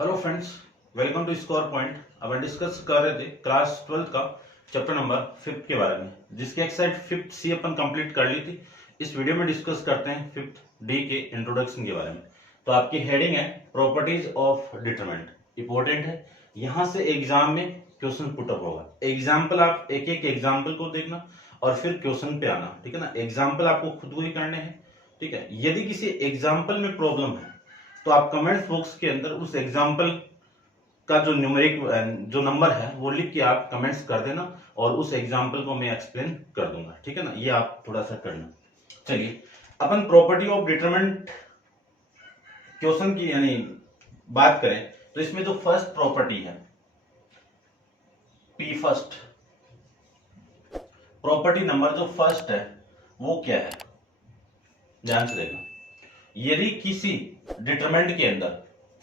Hello friends, welcome to score point. अब हम discuss कर रहे थे क्लास 12 का चैप्टर नंबर 5 के बारे में, जिसकी एक्सरसाइज 5th सी अपन कंप्लीट कर ली थी। इस वीडियो में डिस्कस करते हैं 5th डी के इंट्रोडक्शन के बारे में। तो आपकी हेडिंग है प्रॉपर्टीज ऑफ डिटरमिनेंट। इंपॉर्टेंट है, यहां से एग्जाम में क्वेश्चन पुटअप होगा। एग्जाम्पल आप एक एक एग्जाम्पल को देखना और फिर क्वेश्चन पे आना, ठीक है ना। एग्जाम्पल आपको खुद को ही करने हैं, ठीक है। यदि किसी एग्जाम्पल में प्रॉब्लम है तो आप कमेंट बॉक्स के अंदर उस एग्जाम्पल का जो न्यूमेरिक जो नंबर है वो लिख के आप कमेंट्स कर देना और उस एग्जाम्पल को मैं एक्सप्लेन कर दूंगा, ठीक है ना। ये आप थोड़ा सा करना। चलिए अपन प्रॉपर्टी ऑफ डिटरमिनेंट क्वेश्चन की यानी बात करें तो इसमें जो फर्स्ट प्रॉपर्टी है पी फर्स्ट, प्रॉपर्टी नंबर जो फर्स्ट है वो क्या है, ध्यान से देखना। यदि किसी डिटरमिनेंट के अंदर,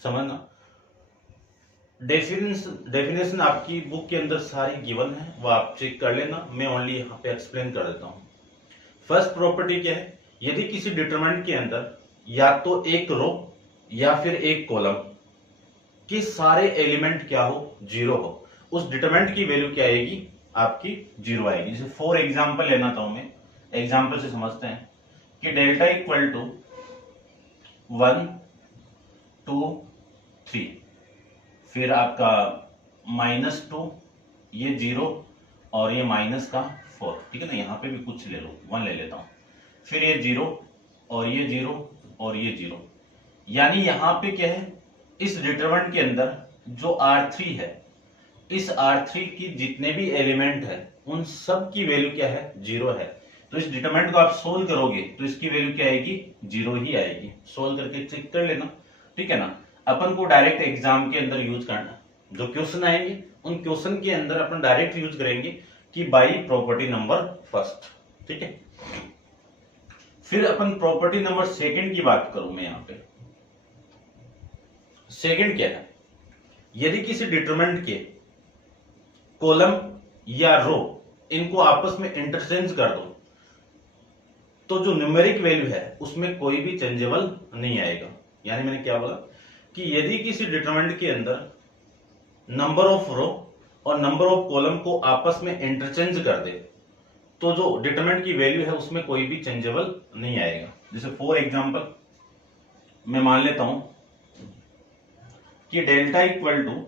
समझना, डेफिनेशन आपकी बुक के अंदर सारी गिवन है, वो आप चेक कर लेना। मैं ओनली यहां पे एक्सप्लेन कर देता हूं। फर्स्ट प्रॉपर्टी क्या है, यदि किसी डिटरमिनेंट के अंदर या तो एक रो या फिर एक कॉलम के सारे एलिमेंट क्या हो, जीरो हो, उस डिटरमिनेंट की वैल्यू क्या आएगी, आपकी जीरो आएगी। जैसे फॉर एग्जाम्पल लेना चाहूं मैं, एग्जाम्पल से समझते हैं कि डेल्टा इक्वल टू 1 2 3, फिर आपका -2, ये 0 और ये -4, ठीक है ना। यहां पे भी कुछ ले लो, 1 ले लेता हूं, फिर ये 0 और ये 0 और ये 0। यानी यहां पे क्या है, इस डिटरमिनेंट के अंदर जो R3 है, इस R3 की जितने भी एलिमेंट है उन सब की वैल्यू क्या है, 0 है। तो इस डिटरमिनेंट को आप सोल्व करोगे तो इसकी वैल्यू क्या आएगी, 0 ही आएगी। सोल्व करके चेक कर लेना, ठीक है ना। अपन को डायरेक्ट एग्जाम के अंदर यूज करना, जो क्वेश्चन आएंगे उन क्वेश्चन के अंदर अपन डायरेक्ट यूज करेंगे कि बाई प्रॉपर्टी नंबर फर्स्ट, ठीक है। फिर अपन प्रॉपर्टी नंबर सेकंड की बात करूं मैं यहां पे। सेकंड क्या है, यदि किसी डिटरमिनेंट के कॉलम या रो इनको आपस में इंटरचेंज कर दो तो जो न्यूमेरिक वैल्यू है उसमें कोई भी चेंजेबल नहीं आएगा। यानी मैंने क्या बोला कि यदि किसी डिटरमिनेंट के अंदर नंबर ऑफ रो और नंबर ऑफ कॉलम को आपस में इंटरचेंज कर दे तो जो डिटरमिनेंट की वैल्यू है उसमें कोई भी चेंजेबल नहीं आएगा। जैसे फॉर एग्जांपल मैं मान लेता हूं कि delta equal to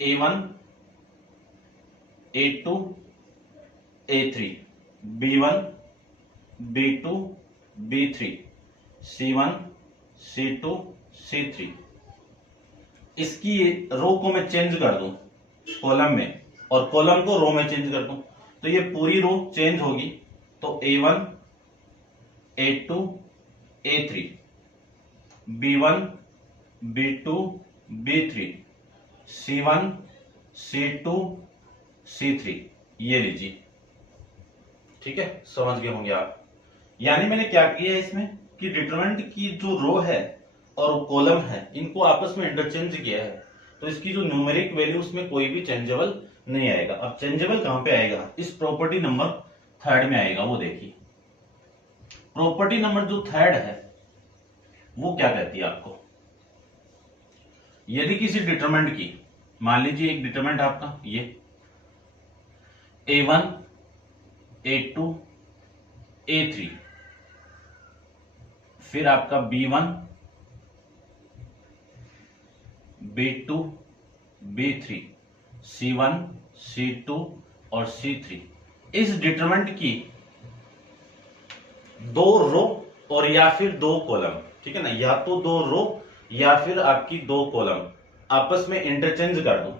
A1 A2 A3, B1 B2 B3, C1 C2 C3। इसकी रो को मैं चेंज कर दूं कॉलम में और कॉलम को रो में चेंज कर दूं तो ये पूरी रो चेंज होगी। तो A1 A2 A3, B1 B2 B3, C1 C2 C3, ये लीजिए, ठीक है। समझ गए होंगे आप। यानी मैंने क्या किया है इसमें कि डिटरमिनेंट की जो रो है और कॉलम है इनको आपस में इंटरचेंज किया है, तो इसकी जो न्यूमेरिक वैल्यू उसमें कोई भी चेंजेबल नहीं आएगा। अब चेंजेबल कहां पे आएगा, इस प्रॉपर्टी नंबर थर्ड में आएगा। वो देखिए प्रॉपर्टी नंबर जो थर्ड है वो क्या कहती है आपको, यदि किसी डिटरमिनेंट की, मान लीजिए एक डिटरमिनेंट आपका ये A1 A2 A3, फिर आपका B1 B2 B3, C1 C2 और C3। इस डिटरमिनेंट की दो रो और या फिर दो कॉलम, ठीक है ना, या तो दो रो या फिर आपकी दो कॉलम आपस में इंटरचेंज कर दो।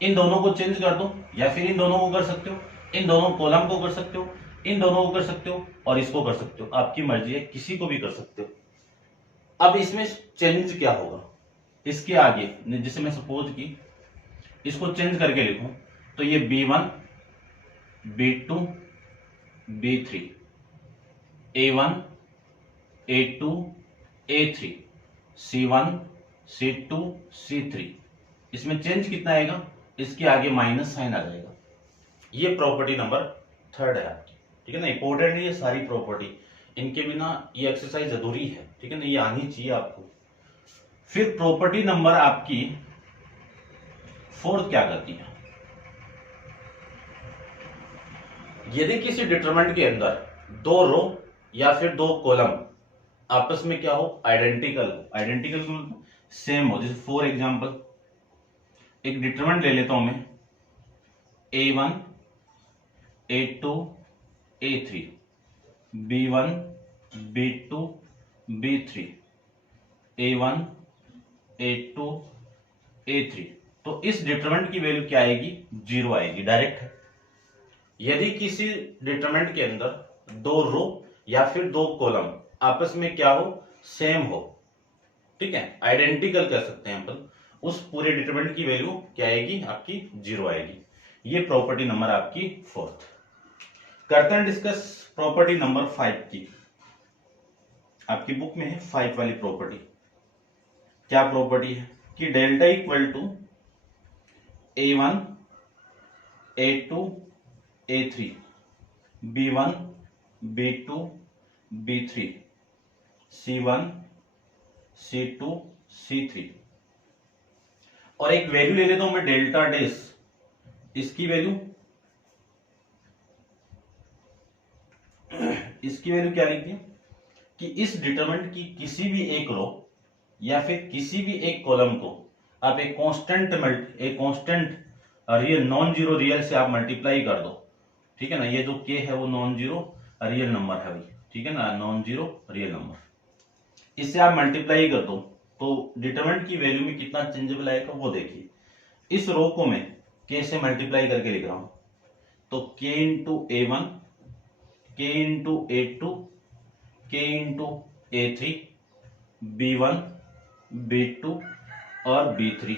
इन दोनों को चेंज कर दो या फिर इन दोनों को कर सकते हो, इन दोनों कॉलम को कर सकते हो, इन दोनों को कर सकते हो और इसको कर सकते हो, आपकी मर्जी है, किसी को भी कर सकते हो। अब इसमें चेंज क्या होगा, इसके आगे जैसे मैं सपोज की इसको चेंज करके लिखूं तो ये B1 B2 B3, A1 A2 A3, C1 C2 C3। इसमें चेंज कितना आएगा, इसके आगे माइनस साइन आ जाएगा। ये प्रॉपर्टी नंबर थर्ड है आपकी, ठीक है ना। इंपॉर्टेंट है ये सारी प्रॉपर्टी, इनके बिना ये एक्सरसाइज अधूरी है, ठीक है ना। ये आनी चाहिए आपको, फिर प्रॉपर्टी नंबर आपकी फोर्थ क्या करती है, यदि किसी डिटरमिनेंट के अंदर दो रो या फिर दो कॉलम आपस में क्या हो, आइडेंटिकल हो, आइडेंटिकल सेम हो, जैसे फॉर एग्जांपल एक डिटरमिनेंट ले लेता हूं मैं, A1 A2 A3 B1 B2 B3 A1 A2 A3, तो इस डिटरमिनेंट की वैल्यू क्या आएगी, 0 आएगी, डायरेक्ट है। यदि किसी डिटरमिनेंट के अंदर दो रो या फिर दो कॉलम आपस में क्या हो, सेम हो, ठीक है, आइडेंटिकल कह सकते हैं अपन, उस पूरे डिटरमिनेंट की वैल्यू क्या आएगी, आपकी 0 आएगी। ये प्रॉपर्टी नंबर आपकी फोर्थ। करते हैं डिस्कस प्रॉपर्टी नंबर 5 की। आपकी बुक में है 5 वाली प्रॉपर्टी। क्या प्रॉपर्टी है कि delta equal to A1 A2 A3 B1 B2 B3 C1 C2 C3, और एक वैल्यू ले लेता हूं मैं डेल्टा डेस, इसकी वैल्यू क्या लिखती है कि इस डिटरमिनेंट की किसी भी एक रो या फिर किसी भी एक कॉलम को आप एक constant real non zero real से आप मल्टीप्लाई कर दो, ठीक है ना, ये जो के है वो नॉन जीरो रियल नंबर है भाई, ठीक है ना, नॉन जीरो रियल नंबर, इससे आप मल्टीप्लाई कर दो तो डिटरमिनेंट की वैल्यू में कितना चेंजेबल आएगा वो देखिए। इस रो को मैं के से मल्टीप्लाई करके लिख रहा हूं, तो के इंटू A1 के इंटू A2 के इंटू A3 B1 B2 और B3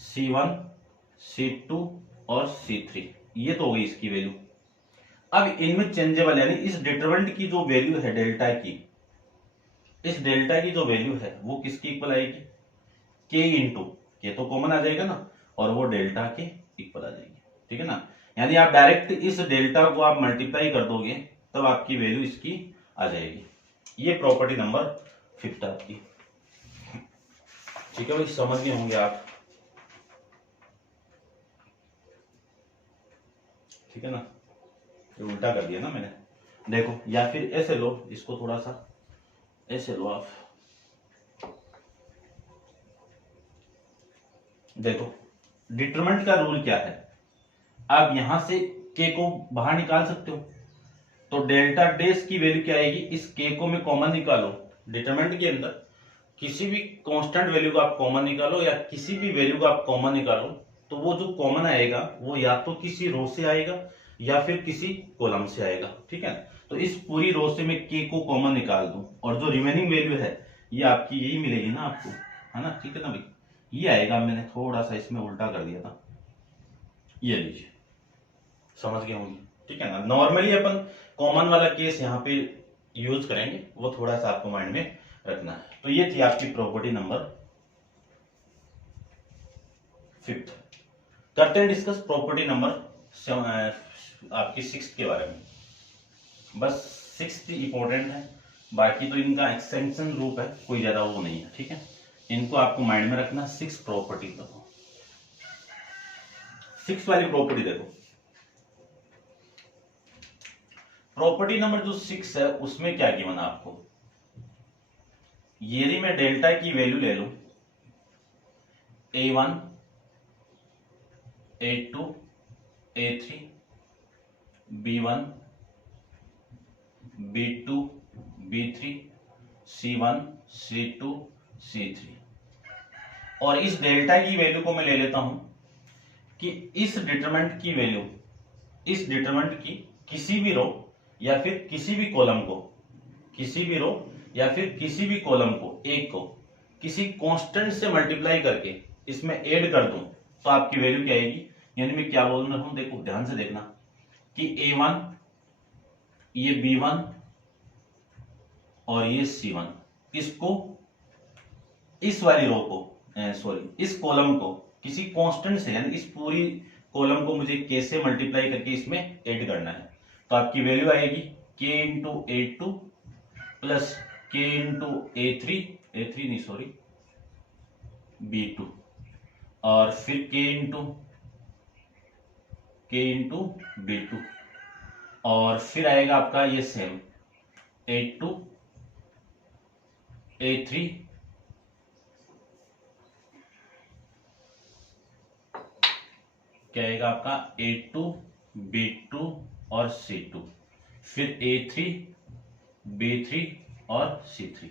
C1 C2 और C3, ये तो हो गई इसकी वैल्यू। अब इनमें चेंजेबल यानी इस डिटरमिनेंट की जो वैल्यू है डेल्टा की, इस डेल्टा की जो वैल्यू है वो किसकी इक्वल आएगी, के इंटू के तो कॉमन आ जाएगा ना, और वो डेल्टा के इक्वल आ जाएगी, ठीक है ना। यानी आप डायरेक्ट इस डेल्टा को आप मल्टीप्लाई कर दोगे तब आपकी वैल्यू इसकी आ जाएगी। ये प्रॉपर्टी नंबर 5 आपकी, ठीक है भाई, समझ गए होंगे आप, ठीक है ना। ये उल्टा कर दिया ना मैंने, देखो, या फिर ऐसे लो, इसको थोड़ा सा ऐसे लो आप, देखो डिटरमिनेंट का रूल क्या है, आप यहां से के को बाहर निकाल सकते हो, तो डेल्टा डेस की वैल्यू क्या आएगी, इस के को मैं कॉमन निकालो, डिटरमिनेंट के अंदर किसी भी कांस्टेंट वैल्यू को आप कॉमन निकालो या किसी भी वैल्यू को आप कॉमन निकालो, तो वो जो कॉमन आएगा वो या तो किसी रो से आएगा या फिर किसी कॉलम से आएगा, ठीक है। तो इस पूरी रो से मैं के को कॉमन निकाल दूं और जो रिमेनिंग वैल्यू है ये आपकी यही मिलेगी ना आपको, है ना, ठीक है ना भाई, ये आएगा। मैंने थोड़ा सा इसमें उल्टा कर दिया था, ये लीजिए, समझ गए होंगे, ठीक है ना। नॉर्मली अपन कॉमन वाला केस यहाँ पे यूज करेंगे, वो थोड़ा सा आपको माइंड में रखना है। तो ये थी आपकी प्रॉपर्टी नंबर 5। करते हैं डिस्कस प्रॉपर्टी नंबर आपकी 6 के बारे में। बस 6 इंपॉर्टेंट है, बाकी तो इनका एक्सटेंशन रूप है, कोई ज्यादा वो नहीं है, ठीक है। इनको आपको माइंड में रखना। 6 प्रॉपर्टी देखो, 6 वाली प्रॉपर्टी देखो, प्रॉपर्टी नंबर जो 6 है उसमें क्या गिवन है आपको, यदि मैं डेल्टा की वैल्यू ले लूं A1 A2 A3 B1 B2 B3 C1 C2 C3, और इस डेल्टा की वैल्यू को मैं ले लेता हूं कि इस डिटरमिनेंट की वैल्यू, इस डिटरमिनेंट की किसी भी रो या फिर किसी भी कॉलम को, किसी भी रो या फिर किसी भी कॉलम को, एक को किसी कांस्टेंट से मल्टीप्लाई करके इसमें ऐड कर दूं तो आपकी वैल्यू क्या आएगी। यानी मैं क्या बोल रहा हूं, देखो ध्यान से देखना कि A1 ये B1 और ये C1, इसको इस वाली रो को इस कॉलम को किसी कांस्टेंट से, यानी इस पूरी कॉलम को मुझे के से मल्टीप्लाई करके इसमें ऐड करना है, तो आपकी वैल्यू आएगी k into A2 plus k into A3 नहीं सॉरी B2 और फिर K इंटू B2 और फिर आएगा आपका ये सेम A2 A3 क्या आएगा आपका A2 B2 और C2 फिर A3 B3 और C3।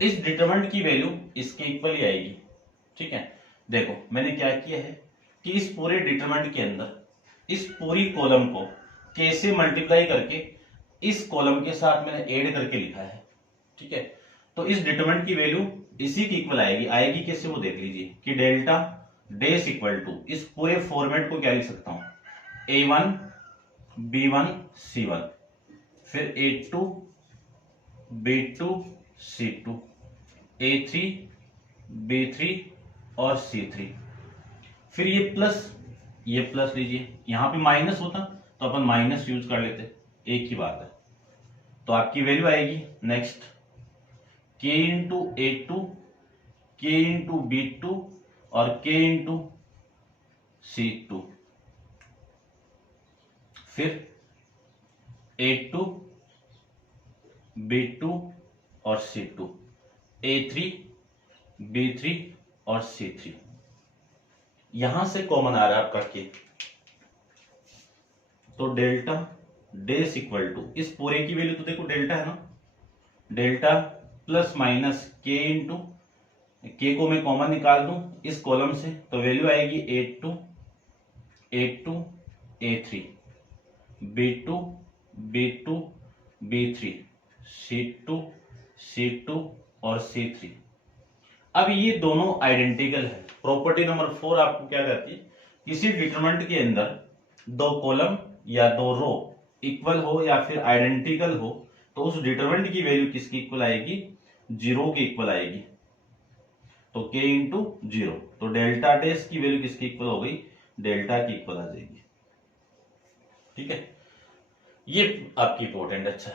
इस डिटरमिनेंट की वैल्यू इसके इक्वल ही आएगी। ठीक है, देखो मैंने क्या किया है कि इस पूरे डिटरमिनेंट के अंदर इस पूरी कॉलम को कैसे मल्टीप्लाई करके इस कॉलम के साथ मैंने ऐड करके लिखा है। ठीक है, तो इस डिटरमिनेंट की वैल्यू इसी की इक्वल आएगी कैसे वो देख लीजिए कि डेल्टा डेस इक्वल टू इस पूरे फॉर्मेट को क्या लिख सकता हूं A1 B1 C1 फिर A2 B2 C2 A3 B3 और C3 फिर ये प्लस लीजिए, यहां पे माइनस होता तो अपन माइनस यूज कर लेते, एक ही बात है। तो आपकी वैल्यू आएगी next K into A2 K into B2 और K इंटू C2 फिर A2 B2 और C2 A3 B3 और C3। यहां से कॉमन आ रहा है आपका K, तो डेल्टा डेस इक्वल टू इस पूरे की वैल्यू तो देखो डेल्टा है ना, delta plus minus K into K को मैं कॉमन निकाल दूं इस कॉलम से तो वैल्यू आएगी A2 A3 B2 B2 B3 C2 और C3। अब ये दोनों आइडेंटिकल है। प्रॉपर्टी नंबर 4 आपको क्या कहती है, किसी डिटरमिनेंट के अंदर दो कॉलम या दो रो इक्वल हो या फिर आइडेंटिकल हो तो उस डिटरमिनेंट की वैल्यू किसकी इक्वल आएगी, जीरो की इक्वल आएगी। तो K इंटू जीरो, तो डेल्टा डेस की वैल्यू किसकी इक्वल हो गई, डेल्टा की इक्वल आ जाएगी। ठीक है, ये आपकी इंपॉर्टेंट। अच्छा,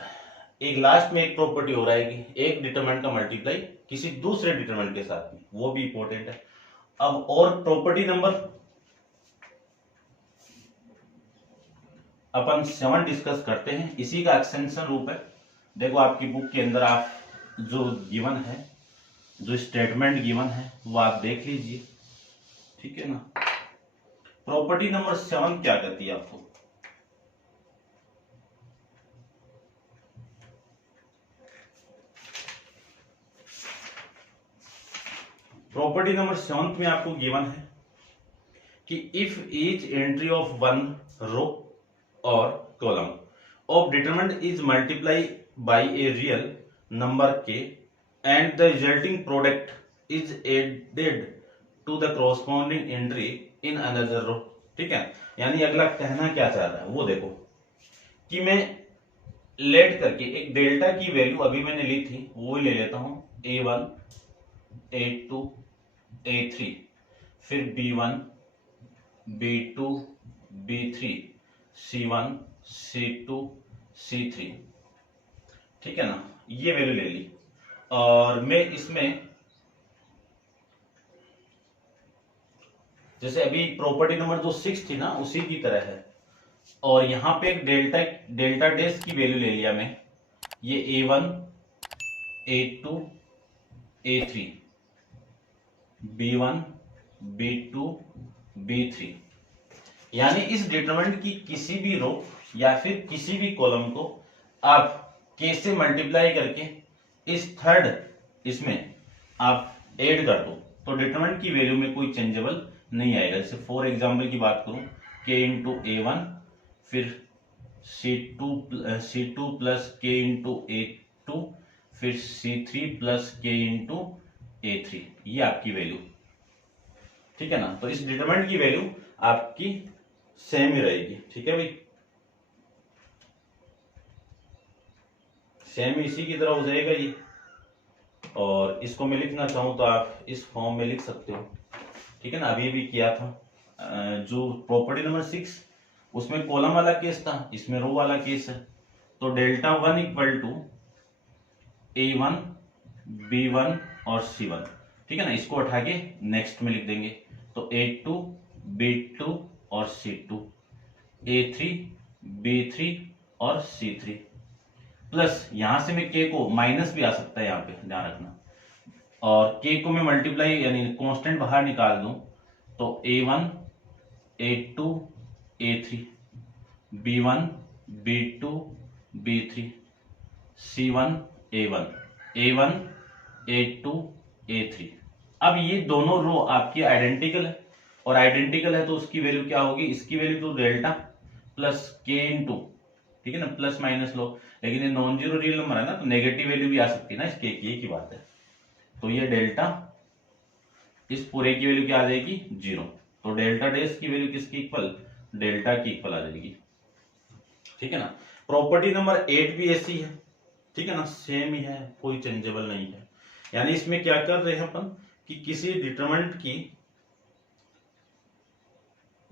एक लास्ट में एक प्रॉपर्टी हो रहा है कि एक डिटरमिनेंट का मल्टीप्लाई किसी दूसरे डिटरमिनेंट के साथ में, वो भी इंपॉर्टेंट है। अब और प्रॉपर्टी नंबर अपन 7 डिस्कस करते हैं, इसी का एक्सटेंशन रूप है। देखो आपकी बुक के अंदर आप जो गिवन है, जो स्टेटमेंट गिवन है वो आप देख लीजिए। ठीक है ना, प्रॉपर्टी नंबर 7 क्या कहती है आपको, प्रॉपर्टी नंबर 7 में आपको गिवन है कि if each entry of one row और column of determinant is multiply by a real number के and the resulting product is added to the corresponding entry in another row. ठीक है, यानी अगला कहना क्या चाह रहा है वो देखो कि मैं लेट करके एक डेल्टा की वैल्यू अभी मैंने ली थी वो ले लेता हूं A1 A2 A3 फिर B1 B2 B3 C1 C2 C3। ठीक है ना, ये वैल्यू ले ली और मैं इसमें जैसे अभी प्रॉपर्टी नंबर जो 6 थी ना उसी की तरह है, और यहां पे एक डेल्टा डेस की वैल्यू ले लिया मैं, ये A1 A2 A3 B1 B2 B3, यानी इस डिटरमिनेंट की किसी भी रो या फिर किसी भी कॉलम को आप कैसे मल्टीप्लाई करके इस थर्ड इसमें आप ऐड कर दो तो डिटरमिनेंट की वैल्यू में कोई चेंजेबल नहीं आएगा। जैसे फॉर एग्जांपल की बात करूं K इंटू A1 फिर C2 plus K into A2 फिर C3 plus K into A3, ये आपकी वैल्यू। ठीक है ना, तो इस डिटरमिनेंट की वैल्यू आपकी सेम ही रहेगी। ठीक है भाई, सेम इसी की तरह हो जाएगा ये, और इसको मैं लिखना चाहूं तो आप इस फॉर्म में लिख सकते हो। ठीक है ना, अभी भी किया था जो प्रॉपर्टी नंबर 6 उसमें कॉलम वाला केस था, इसमें रो वाला केस है। तो delta 1 equal to A1 B1 और C1। ठीक है ना, इसको उठा के नेक्स्ट में लिख देंगे। तो A2 B2 और C2, A3 B3 और C3 प्लस यहां से मैं के को माइनस भी आ सकता है, यहां पे ध्यान रखना, और के को मैं मल्टीप्लाई यानी कांस्टेंट बाहर निकाल दूं तो A1 A2 A3 B1 B2 B3 C1 A1 A1 A2 A3। अब ये दोनों रो आपकी आइडेंटिकल है, और आइडेंटिकल है तो उसकी वैल्यू क्या होगी, इसकी वैल्यू तो डेल्टा प्लस के इंटू, ठीक है ना, प्लस माइनस लो, लेकिन ये नॉन जीरो रियल नंबर है ना, तो नेगेटिव वैल्यू भी आ सकती है ना इसके, की बात है। तो ये डेल्टा, इस पूरे की वैल्यू क्या आ जाएगी, जीरो। तो डेल्टा डैश की वैल्यू किसकी इक्वल, डेल्टा की इक्वल आ जाएगी, ठीक है ना। प्रॉपर्टी नंबर 8 भी ऐसी है, ठीक है ना, सेम ही है, कोई चेंजेबल नहीं है। यानी इसमें क्या कर रहे हैं अपन कि किसी डिटरमिनेंट की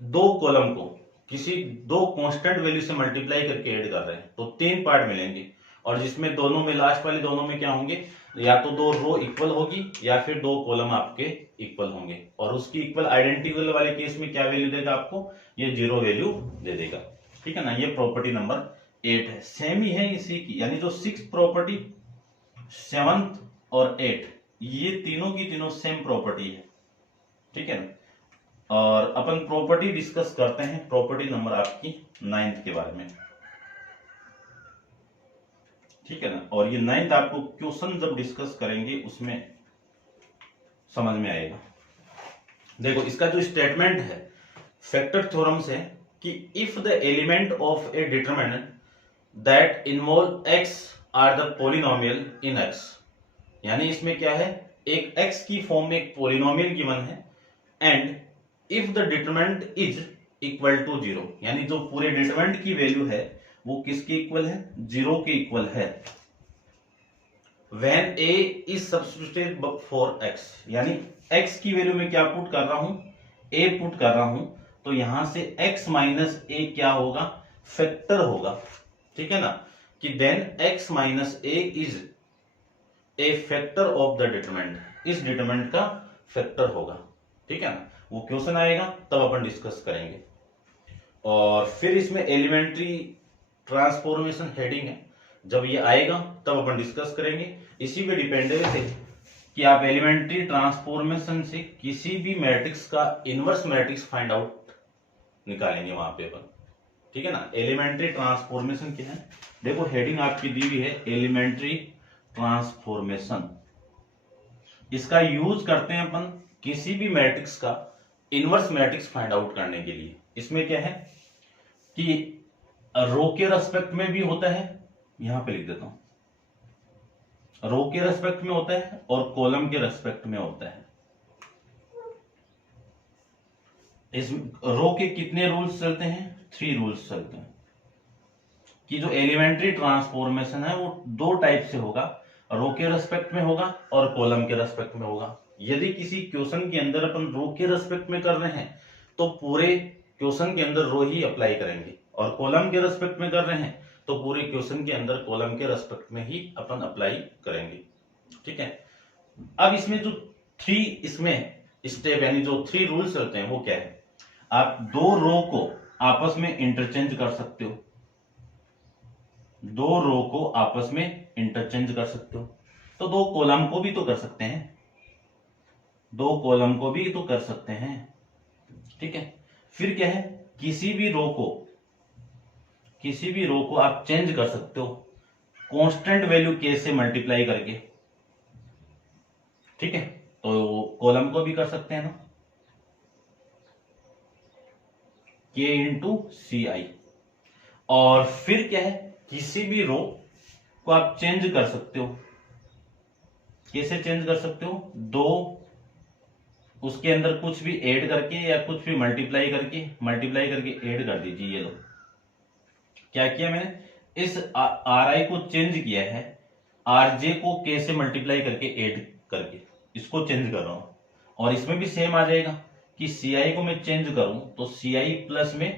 दो कॉलम को किसी दो कांस्टेंट वैल्यू से मल्टीप्लाई करके ऐड कर रहे हैं, तो 3 पार्ट मिलेंगे, और जिसमें दोनों में लास्ट वाले दोनों में क्या होंगे, या तो 2 रो इक्वल होगी या फिर 2 कॉलम आपके इक्वल होंगे, और उसकी इक्वल आइडेंटिकल वाले केस में क्या वैल्यू देगा आपको, ये 0 वैल्यू दे देगा, ठीक है ना। ये प्रॉपर्टी नंबर 8 है, सेम ही है इसी की, यानी जो 6th प्रॉपर्टी, 7th और 8, ये तीनों की तीनों सेम प्रॉपर्टी है, ठीक है ना। और अपन प्रॉपर्टी डिस्कस करते हैं, प्रॉपर्टी नंबर आपकी 9th के बारे में, ठीक है ना। और ये 9th आपको क्वेश्चन जब डिस्कस करेंगे उसमें समझ में आएगा। देखो इसका जो स्टेटमेंट है फैक्टर थ्योरम से, कि if the element of a determinant that involve x are the polynomial in x, यानी इसमें क्या है, एक एक्स की फॉर्म में एक पॉलिनोमियल गिवन है, and if the determinant is equal to 0, यानी जो पूरे डिटरमिनेंट की वैल्यू है वो किसके इक्वल है, 0 के इक्वल है, when a is substituted for x, यानी x की वैल्यू में क्या पुट कर रहा हूं, a पुट कर रहा हूं, तो यहां से x माइनस a क्या होगा, फैक्टर होगा, ठीक है ना, कि then x minus a is a factor of the determinant, इस डिटरमिनेंट का फैक्टर होगा, ठीक है ना। वो क्वेश्चन आएगा तब अपन डिस्कस करेंगे। और फिर इसमें एलिमेंट्री ट्रांसफॉर्मेशन हेडिंग है, जब ये आएगा तब अपन डिस्कस करेंगे। इसी पे डिपेंडेंट है कि आप एलिमेंट्री ट्रांसफॉर्मेशन से किसी भी मैट्रिक्स का इनवर्स मैट्रिक्स फाइंड आउट निकालेंगे वहां पे अपन, ठीक है ना। एलिमेंट्री ट्रांसफॉर्मेशन क्या है, देखो हेडिंग आपकी दी हुई है एलिमेंट्री ट्रांसफॉर्मेशन, इसका यूज करते हैं अपन किसी भी मैट्रिक्स का इनवर्स मैट्रिक्स फाइंड आउट करने के लिए। इसमें क्या है कि रो के रेस्पेक्ट में भी होता है, यहां पे लिख देता हूं, रो के रेस्पेक्ट में होता है और कॉलम के रेस्पेक्ट में होता है। इस रो के कितने रूल्स चलते हैं, 3 रूल्स चलते हैं, कि जो एलिमेंट्री ट्रांसफॉर्मेशन है वो 2 टाइप से होगा, रो के रेस्पेक्ट में होगा और कॉलम के रेस्पेक्ट में होगा। यदि किसी क्वेश्चन के अंदर अपन रो के रेस्पेक्ट में कर रहे हैं तो पूरे क्वेश्चन के अंदर रो ही अप्लाई करेंगे, और कॉलम के रेस्पेक्ट में कर रहे हैं तो पूरे क्वेश्चन के अंदर कॉलम के रेस्पेक्ट में ही अपन अप्लाई करेंगे, ठीक है। अब इसमें जो 3 इसमें स्टेप यानी जो 3 रूल्स चलते हैं वो क्या है, आप 2 रो को आपस में इंटरचेंज कर सकते हो, 2 रो को आपस में इंटरचेंज कर सकते हो, तो 2 कॉलम को भी तो कर सकते हैं, 2 कॉलम को भी तो कर सकते हैं, ठीक है। फिर क्या है, किसी भी रो को आप चेंज कर सकते हो कांस्टेंट वैल्यू के से मल्टीप्लाई करके, ठीक है। तो कॉलम को भी कर सकते हैं ना, के इंटू सी आई। और फिर क्या है, किसी भी रो को आप चेंज कर सकते हो, कैसे चेंज कर सकते हो, 2 उसके अंदर कुछ भी ऐड करके या कुछ भी मल्टीप्लाई करके ऐड कर दीजिए। ये लो क्या किया मैंने, इस आर आई को चेंज किया है, आर जे को के से मल्टीप्लाई करके ऐड करके इसको चेंज कर रहा हूं, और इसमें भी सेम आ जाएगा कि सी आई को मैं चेंज करूं तो सी आई प्लस में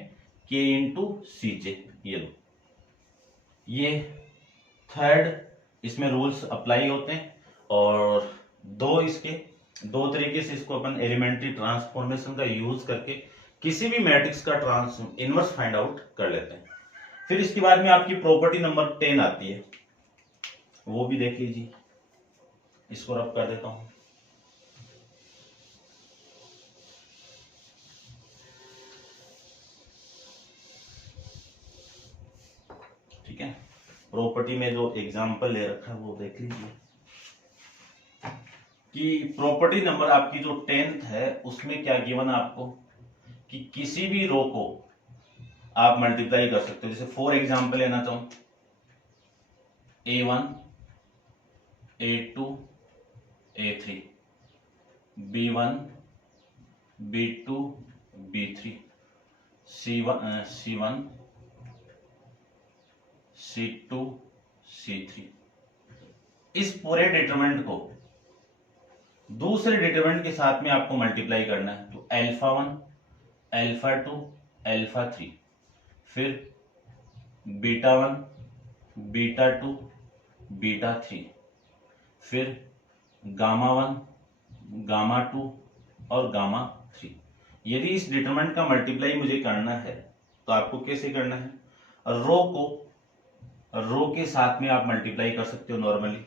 के इंटू सी जे। ये लो, ये 3rd इसमें रूल्स अप्लाई होते हैं, और 2 इसके दो तरीके से इसको अपन एलिमेंट्री ट्रांसफॉर्मेशन का यूज करके किसी भी मैट्रिक्स का इनवर्स फाइंड आउट कर लेते हैं। फिर इसके बाद में आपकी प्रॉपर्टी नंबर 10 आती है, वो भी देख लीजिए। इसको रब कर देता हूं। ठीक है, प्रॉपर्टी में जो एग्जांपल ले रखा है वो देख लीजिए कि प्रॉपर्टी नंबर आपकी जो 10th है उसमें क्या गिवन है आपको कि किसी भी रो को आप मल्टीप्लाई कर सकते हो। जैसे फॉर एग्जांपल लेना चाहूं, A1 A2 A3 B1 B2 B3 C1 C2 C3। इस पूरे डिटरमिनेंट को दूसरे डिटरमिनेंट के साथ में आपको मल्टीप्लाई करना है। तो α1 α2 α3, फिर β1 β2 β3, फिर γ1 γ2 और γ3। यदि इस डिटरमिनेंट का मल्टीप्लाई मुझे करना है तो आपको कैसे करना है, रो के साथ में आप मल्टीप्लाई कर सकते हो नॉर्मली।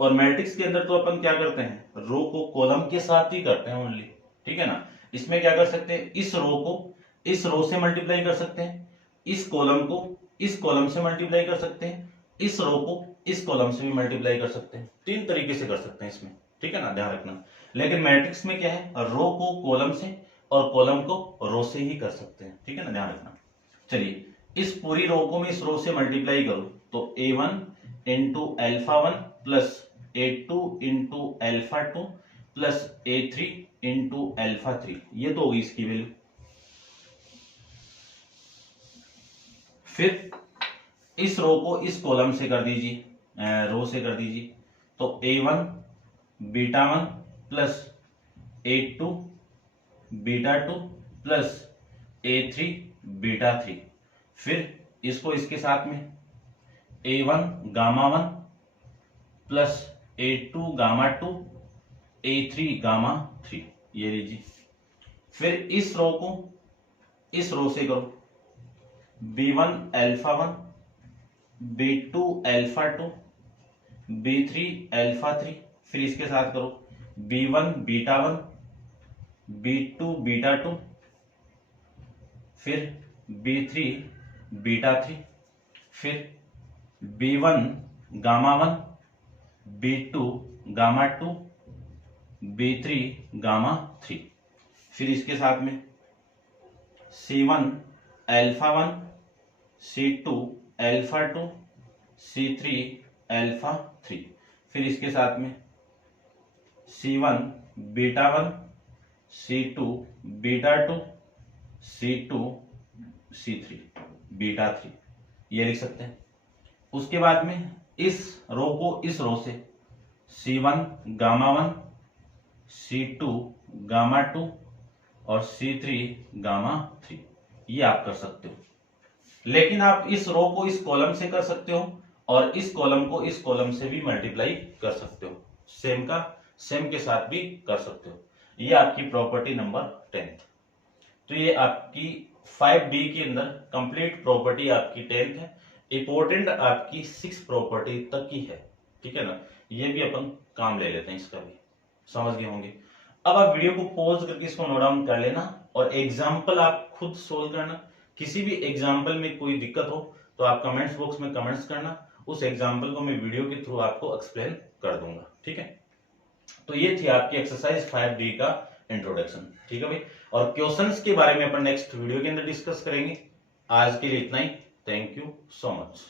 और मैट्रिक्स के अंदर तो अपन क्या करते हैं, रो को कॉलम के साथ ही करते हैं ओनली, ठीक है ना। इसमें क्या कर सकते हैं, इस रो को इस रो से मल्टीप्लाई कर सकते हैं, इस कॉलम को इस कॉलम से मल्टीप्लाई कर सकते हैं, इस रो को इस कॉलम से भी मल्टीप्लाई कर सकते हैं। 3 तरीके से कर सकते हैं इसमें, ठीक है ना, ध्यान रखना। लेकिन मैट्रिक्स में क्या है, रो को कॉलम से और कॉलम को रो से ही कर सकते हैं, ठीक है ना, ध्यान रखना। चलिए, इस पूरी रो को मैं इस रो से मल्टीप्लाई करूं तो A1 into α1 plus A2 into α2 plus A3 into α3, ये तो होगी इसकी वैल्यू। फिर इस रो को इस कॉलम से कर दीजिए, रो से कर दीजिए, तो A1 β1 plus A2 β2 plus A3 β3। फिर इसको इसके साथ में A1 γ1 प्लस A2 γ2 A3 γ3, ये लीजिए। फिर इस रो को इस रो से करो, B1 α1 B2 α2 B3 α3, फिर इसके साथ करो B1 β1 B2 β2, फिर B3 β3, फिर B1 γ1 B2 γ2 B3 γ3, फिर इसके साथ में C1 α1 C2 α2 C3 α3, फिर इसके साथ में C1 β1 C2 β2 C2 C3 β3, ये लिख सकते हैं। उसके बाद में इस रो को इस रो से C1 γ1 C2 γ2 और C3 γ3, ये आप कर सकते हो। लेकिन आप इस रो को इस कॉलम से कर सकते हो और इस कॉलम को इस कॉलम से भी मल्टीप्लाई कर सकते हो, सेम के साथ भी कर सकते हो। ये आपकी प्रॉपर्टी नंबर 10th। तो ये आपकी 5D के अंदर कंप्लीट प्रॉपर्टी आपकी 10th है। इंपॉर्टेंट आपकी 6 प्रॉपर्टी तक की है, ठीक है ना। ये भी अपन काम ले लेते हैं, इसका भी समझ गए होंगे। अब आप वीडियो को पॉज करके इसको नोट डाउन कर लेना और एग्जाम्पल आप खुद सोल्व करना। किसी भी एग्जाम्पल में कोई दिक्कत हो तो आप कमेंट्स बॉक्स में कमेंट्स करना, उस एग्जाम्पल को मैं वीडियो के थ्रू आपको एक्सप्लेन कर दूंगा, ठीक है। तो ये थी आपकी एक्सरसाइज 5D का इंट्रोडक्शन, ठीक है भाई। और क्वेश्चंस के बारे में अपन नेक्स्ट वीडियो के अंदर डिस्कस करेंगे। आज के लिए इतना ही। Thank you so much.